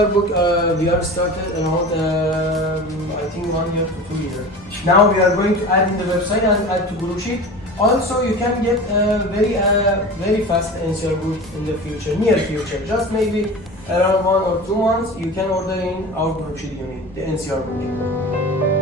NCR book we are started around I think 1 year to 2 years. Now we are going to add in the website and add to group sheet. Also, you can get very fast NCR book in the future, near future. Just maybe around 1 or 2 months, you can order in our group sheet unit, the NCR book.